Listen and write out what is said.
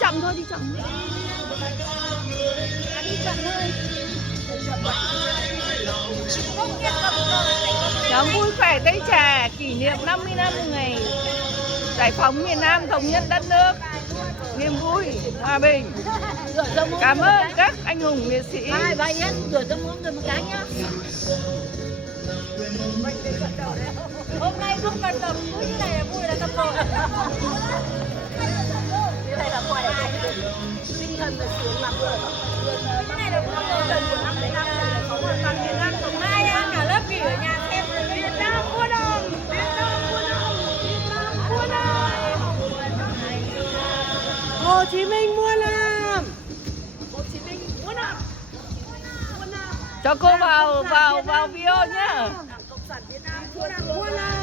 chậm thôi, đi chậm thôi. Đi chậm thôi. Nhóm vui khỏe Tây Trà kỷ niệm 50 năm ngày giải phóng miền Nam, thống nhất đất nước. Niềm vui, hòa bình. Cảm ơn các anh hùng liệt sĩ. Hai ba Yến rửa cho mỗi người một cái nhá. Hôm nay không cần tập vui như này là vui là tập rồi. Như này là khỏe. Tinh thần là sướng lắm rồi. Cái này là vui rồi, gần của 50 năm là có một toàn miền Nam tổng hai cả lớp nghỉ ở nhà xem Việt Nam mua đồng, Việt Nam mua đồng, Việt Nam mua đồng. Hồ Chí Minh mua làm. Hồ Chí Minh mua đồng. Cho cô vào video nhá. Đảng Cộng sản Việt Nam mua đồng.